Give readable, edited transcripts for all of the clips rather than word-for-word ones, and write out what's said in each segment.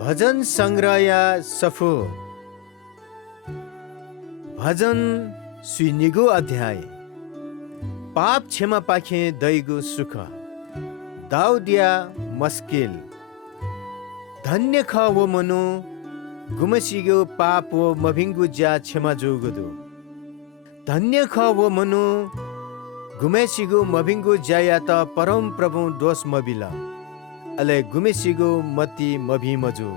भजन संग्रह या सफो भजन सुनिगो अध्याय पाप क्षमा पाखे दैगो सुख दाउदिया मस्किल धन्य ख वो मनु गुमसिगो पाप वो मभिंगु ज्या क्षमा जोगुदु धन्य ख वो मनु गुमेसिगो मभिंगु ज्या त परम प्रभु दोष मबिला अले गुमेसिगो मती मभी मजु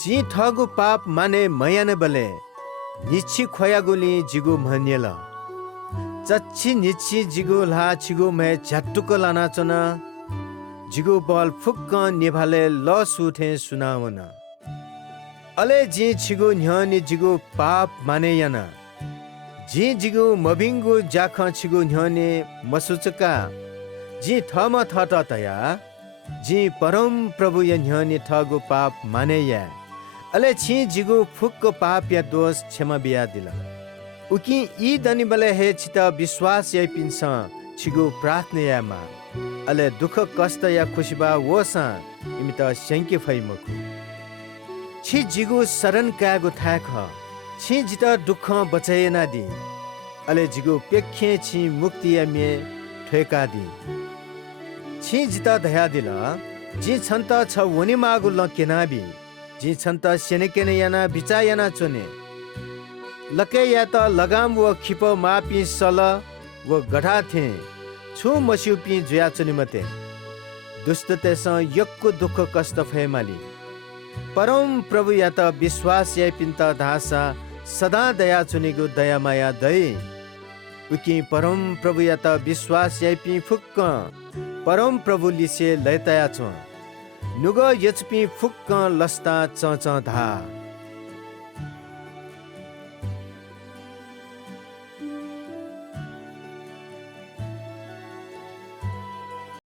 जी ठगु पाप माने मयाने बले निछि खोयागुली जिगु मन्यल चच्छी निछि जिगु ला छिगु मे झट्टुको लाना चना जिगु बल फुक्क निभाले ल सुथे सुनावन अले जी छिगु न्हनि जिगु पाप माने याना जी जिगु मभिंगु जाख छिगु न्हने मसुचका जी थम थट तया जी परम प्रभु या न्हनि ठगु पाप माने या अले छि जिगु फुक्क पाप या दोष क्षमा बिया दिला उकी ई दनि बले हे छिता विश्वास या पिन्स छिगु प्रार्थना या मा अले दुख कष्ट या खुशीबा वसा इमित शंके फैमकु छि जिगु शरण कागु थाख छि जिता दुख बचायना दि अले जिगु पेखे छि मुक्ति या मे ठेका दि छि जिता दया दिला जी छन्त छ वनि मागु ल केनाबी जी छन्त सेनेकेने याना बिचा याना चोने लके या त लगाम व खिप मापी सल व गढा थे छु मस्युपी जुया चुनि मते दुष्टते स यक्को दुख कष्ट फैमाली परम प्रभु या त विश्वास या पिन्त धासा सदा दया चुनिगु दया माया दय उकी परम प्रभु या त विश्वास या पि फुक्क परम प्रभु लिसे लैतया छ नुग यचपी फुक्क लस्ता च धा